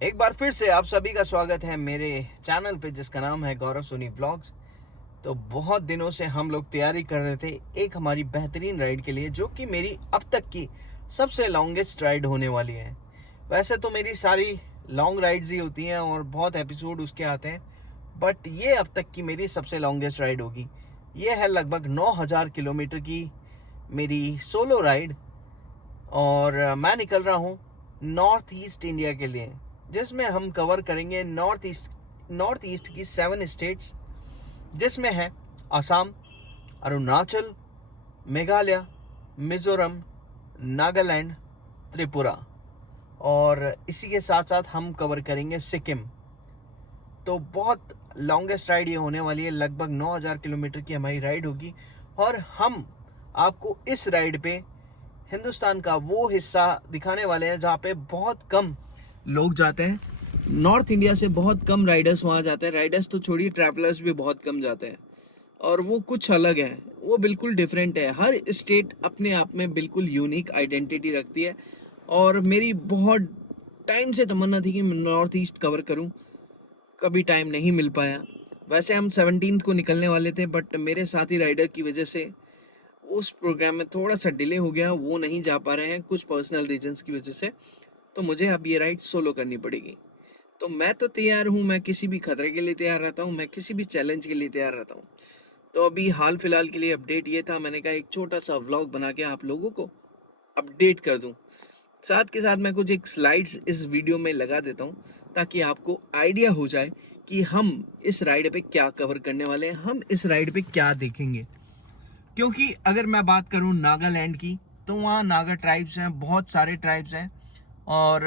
एक बार फिर से आप सभी का स्वागत है मेरे चैनल पे जिसका नाम है गौरव सोनी व्लॉग्स। तो बहुत दिनों से हम लोग तैयारी कर रहे थे एक हमारी बेहतरीन राइड के लिए, जो कि मेरी अब तक की सबसे लॉन्गेस्ट राइड होने वाली है। वैसे तो मेरी सारी लॉन्ग राइड्स ही होती हैं और बहुत एपिसोड उसके आते हैं, बट ये अब तक की मेरी सबसे लॉन्गेस्ट राइड होगी। ये है लगभग 9000 किलोमीटर की मेरी सोलो राइड और मैं निकल रहा हूँ नॉर्थ ईस्ट इंडिया के लिए, जिसमें हम कवर करेंगे नॉर्थ ईस्ट की 7 स्टेट्स, जिसमें है असम, अरुणाचल, मेघालय, मिजोरम, नागालैंड, त्रिपुरा, और इसी के साथ साथ हम कवर करेंगे सिक्किम। तो बहुत लॉन्गेस्ट राइड ये होने वाली है, लगभग 9000 किलोमीटर की हमारी राइड होगी। और हम आपको इस राइड पे हिंदुस्तान का वो हिस्सा दिखाने वाले हैं जहाँ पे बहुत कम लोग जाते हैं। नॉर्थ इंडिया से बहुत कम राइडर्स वहाँ जाते हैं, राइडर्स तो छोड़िए ट्रैवलर्स भी बहुत कम जाते हैं। और वो कुछ अलग है, वो बिल्कुल डिफरेंट है। हर स्टेट अपने आप में बिल्कुल यूनिक आइडेंटिटी रखती है। और मेरी बहुत टाइम से तमन्ना थी कि मैं नॉर्थ ईस्ट कवर करूं, कभी टाइम नहीं मिल पाया। वैसे हम 17 को निकलने वाले थे, बट मेरे साथी राइडर की वजह से उस प्रोग्राम में थोड़ा सा डिले हो गया, वो नहीं जा पा रहे हैं कुछ पर्सनल रीजंस की वजह से। तो मुझे अब ये राइड सोलो करनी पड़ेगी। तो मैं तो तैयार हूँ, मैं किसी भी खतरे के लिए तैयार रहता हूँ, मैं किसी भी चैलेंज के लिए तैयार रहता हूँ। तो अभी हाल फिलहाल के लिए अपडेट ये था, मैंने कहा एक छोटा सा व्लॉग बना के आप लोगों को अपडेट कर दूँ। साथ के साथ मैं कुछ एक स्लाइड्स इस वीडियो में लगा देता हूँ, ताकि आपको आइडिया हो जाए कि हम इस राइड पे क्या कवर करने वाले हैं, हम इस राइड पे क्या देखेंगे। क्योंकि अगर मैं बात करूं नागालैंड की, तो वहाँ नागा ट्राइब्स हैं, बहुत सारे ट्राइब्स हैं। और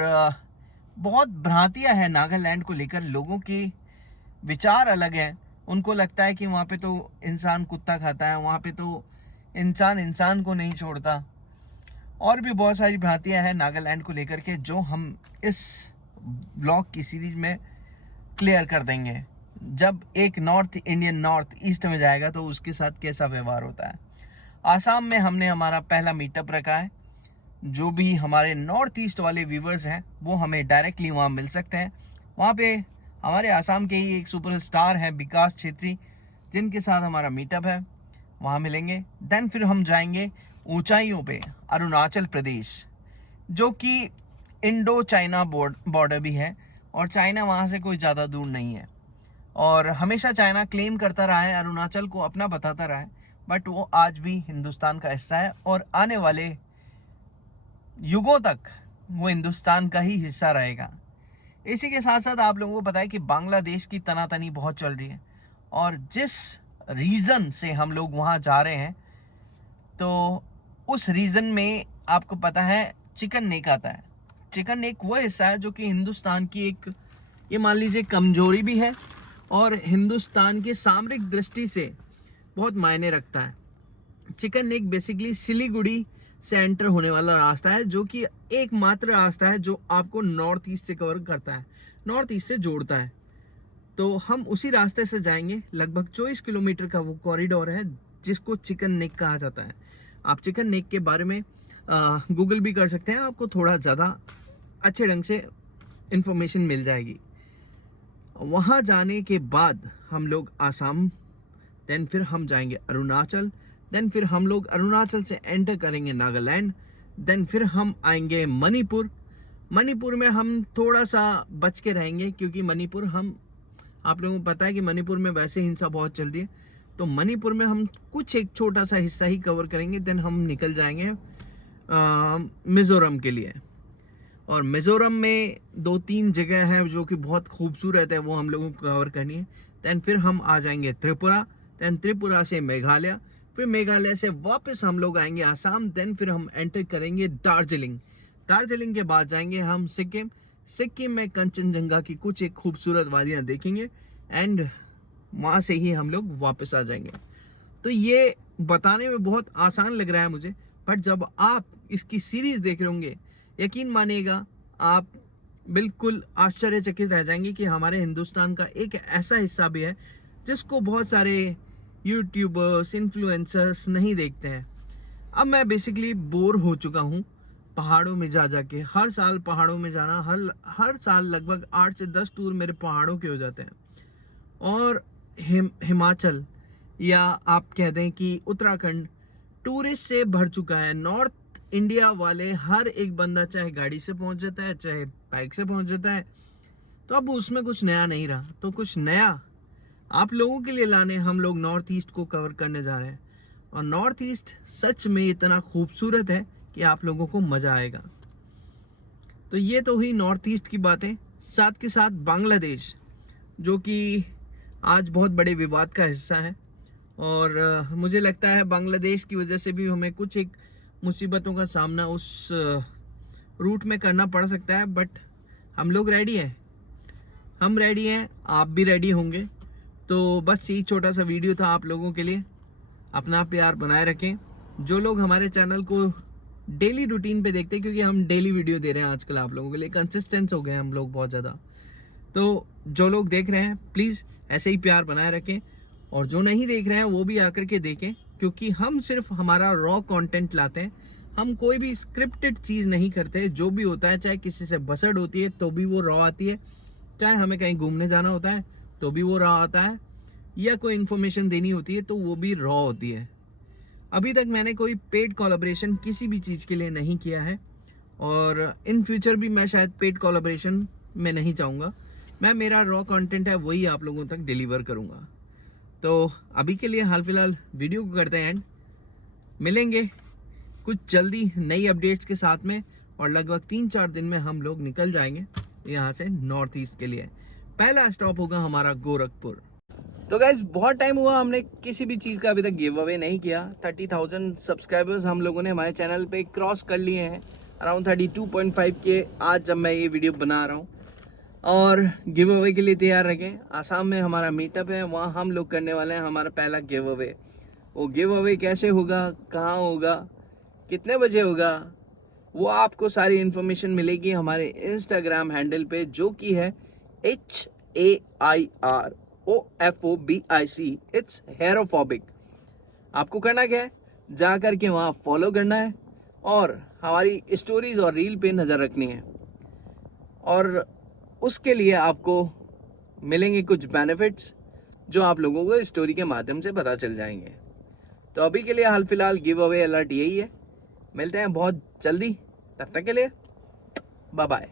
बहुत भ्रांतियां हैं नागालैंड को लेकर। लोगों के विचार अलग हैं। उनको लगता है कि वहाँ पे तो इंसान कुत्ता खाता है, वहाँ पे तो इंसान इंसान को नहीं छोड़ता। और भी बहुत सारी भ्रांतियां हैं नागालैंड को लेकर के, जो हम इस ब्लॉग की सीरीज में क्लियर कर देंगे। जब एक नॉर्थ इंडियन नॉर्थ ईस्ट में जाएगा तो उसके साथ कैसा व्यवहार होता है। आसाम में हमने हमारा पहला मीटअप रखा है। जो भी हमारे नॉर्थ ईस्ट वाले व्यूवर्स हैं वो हमें डायरेक्टली वहाँ मिल सकते हैं। वहाँ पे हमारे आसाम के ही एक सुपरस्टार हैं विकास छेत्री, जिनके साथ हमारा मीटअप है, वहाँ मिलेंगे। देन फिर हम जाएंगे ऊंचाइयों पे, अरुणाचल प्रदेश, जो कि इंडो चाइना बॉर्डर भी है, और चाइना वहाँ से कोई ज़्यादा दूर नहीं है। और हमेशा चाइना क्लेम करता रहा है, अरुणाचल को अपना बताता रहा है, बट वो आज भी हिंदुस्तान का हिस्सा है और आने वाले युगों तक वो हिंदुस्तान का ही हिस्सा रहेगा। इसी के साथ साथ आप लोगों को पता है कि बांग्लादेश की तनातनी बहुत चल रही है, और जिस रीज़न से हम लोग वहाँ जा रहे हैं, तो उस रीज़न में आपको पता है चिकन नेक आता है। चिकन नेक वो हिस्सा है जो कि हिंदुस्तान की एक, ये मान लीजिए, कमजोरी भी है और हिंदुस्तान के सामरिक दृष्टि से बहुत मायने रखता है। चिकन नेक बेसिकली सिलीगुड़ी से एंटर होने वाला रास्ता है, जो कि एकमात्र रास्ता है जो आपको नॉर्थ ईस्ट से कवर करता है, नॉर्थ ईस्ट से जोड़ता है। तो हम उसी रास्ते से जाएंगे। लगभग 24 किलोमीटर का वो कॉरिडोर है, जिसको चिकन नेक कहा जाता है। आप चिकन नेक के बारे में गूगल भी कर सकते हैं, आपको थोड़ा ज़्यादा अच्छे ढंग से इंफॉर्मेशन मिल जाएगी। वहाँ जाने के बाद हम लोग आसाम, देन फिर हम जाएंगे अरुणाचल, देन फिर हम लोग अरुणाचल से एंटर करेंगे नागालैंड, देन फिर हम आएंगे मणिपुर। मणिपुर में हम थोड़ा सा बच के रहेंगे, क्योंकि मणिपुर, हम आप लोगों को पता है कि मणिपुर में वैसे हिंसा बहुत चल रही है। तो मणिपुर में हम कुछ एक छोटा सा हिस्सा ही कवर करेंगे, देन हम निकल जाएंगे मिज़ोरम के लिए। और मिज़ोरम में 2-3 जगह है जो कि बहुत खूबसूरत है, वो हम लोगों को कवर करनी है। दैन फिर हम आ जाएंगे त्रिपुरा, दैन त्रिपुरा से मेघालय, फिर मेघालय से वापस हम लोग आएंगे आसाम, दैन फिर हम एंटर करेंगे दार्जिलिंग। दार्जिलिंग के बाद जाएंगे हम सिक्किम। सिक्किम में कंचनजंगा की कुछ एक खूबसूरत वादियाँ देखेंगे, एंड वहाँ से ही हम लोग वापस आ जाएंगे। तो ये बताने में बहुत आसान लग रहा है मुझे, बट जब आप इसकी सीरीज देख रहे होंगे, यकीन मानिएगा आप बिल्कुल आश्चर्यचकित रह जाएंगे कि हमारे हिंदुस्तान का एक ऐसा हिस्सा भी है जिसको बहुत सारे यूट्यूबर्स, इन्फ्लुएंसर्स नहीं देखते हैं। अब मैं बेसिकली बोर हो चुका हूँ पहाड़ों में जा जाके, हर साल पहाड़ों में जाना, हर साल लगभग 8 से 10 टूर मेरे पहाड़ों के हो जाते हैं। और हिमाचल या आप कह दें कि उत्तराखंड टूरिस्ट से भर चुका है। नॉर्थ इंडिया वाले हर एक बंदा चाहे गाड़ी से पहुंच जाता है, चाहे बाइक से पहुंच जाता है। तो अब उसमें कुछ नया नहीं रहा, तो कुछ नया आप लोगों के लिए लाने हम लोग नॉर्थ ईस्ट को कवर करने जा रहे हैं। और नॉर्थ ईस्ट सच में इतना खूबसूरत है कि आप लोगों को मज़ा आएगा। तो ये तो हुई नॉर्थ ईस्ट की बातें। साथ के साथ बांग्लादेश, जो कि आज बहुत बड़े विवाद का हिस्सा है, और मुझे लगता है बांग्लादेश की वजह से भी हमें कुछ एक मुसीबतों का सामना उस रूट में करना पड़ सकता है। बट हम लोग रेडी हैं, हम रेडी हैं, आप भी रेडी होंगे। तो बस यही छोटा सा वीडियो था आप लोगों के लिए। अपना प्यार बनाए रखें। जो लोग हमारे चैनल को डेली रूटीन पे देखते हैं, क्योंकि हम डेली वीडियो दे रहे हैं आजकल आप लोगों के लिए, कंसिस्टेंस हो गए हैं हम लोग बहुत ज़्यादा। तो जो लोग देख रहे हैं प्लीज़ ऐसे ही प्यार बनाए रखें, और जो नहीं देख रहे हैं वो भी आकर के देखें, क्योंकि हम सिर्फ हमारा रॉ कंटेंट लाते हैं। हम कोई भी स्क्रिप्टेड चीज़ नहीं करते। जो भी होता है, चाहे किसी से बसड़ होती है तो भी वो रॉ आती है, चाहे हमें कहीं घूमने जाना होता है तो भी वो रॉ आता है, या कोई इन्फॉर्मेशन देनी होती है तो वो भी रॉ होती है। अभी तक मैंने कोई पेड कोलैबोरेशन किसी भी चीज़ के लिए नहीं किया है, और इन फ्यूचर भी मैं शायद पेड कोलैबोरेशन में नहीं चाहूँगा। मैं मेरा रॉ कंटेंट है वही आप लोगों तक डिलीवर करूँगा। तो अभी के लिए हाल फिलहाल वीडियो को करते हैं एंड। मिलेंगे कुछ जल्दी नई अपडेट्स के साथ में, और लगभग 3-4 दिन में हम लोग निकल जाएंगे यहाँ से नॉर्थ ईस्ट के लिए। पहला स्टॉप होगा हमारा गोरखपुर। तो गाइज बहुत टाइम हुआ हमने किसी भी चीज़ का अभी तक गिव अवे नहीं किया। 30,000 सब्सक्राइबर्स हम लोगों ने हमारे चैनल पे क्रॉस कर लिए हैं, अराउंड 32.5 के आज जब मैं ये वीडियो बना रहा हूँ। और गिव अवे के लिए तैयार रखें। आसाम में हमारा मीटअप है, वहाँ हम लोग करने वाले हैं हमारा पहला गिव अवे। वो गिव अवे कैसे होगा, कहाँ होगा, कितने बजे होगा, वो आपको सारी इन्फॉर्मेशन मिलेगी हमारे इंस्टाग्राम हैंडल पे, जो कि है HAIROFOBIC। इट्स हेयरोफोबिक। आपको करना क्या है, जा कर के वहाँ फॉलो करना है और हमारी स्टोरीज और रील पे नज़र रखनी है। और उसके लिए आपको मिलेंगे कुछ बेनिफिट्स जो आप लोगों को स्टोरी के माध्यम से पता चल जाएंगे। तो अभी के लिए हाल फिलहाल गिव अवे अलर्ट यही है। मिलते हैं बहुत जल्दी, तब तक के लिए बाय बाय।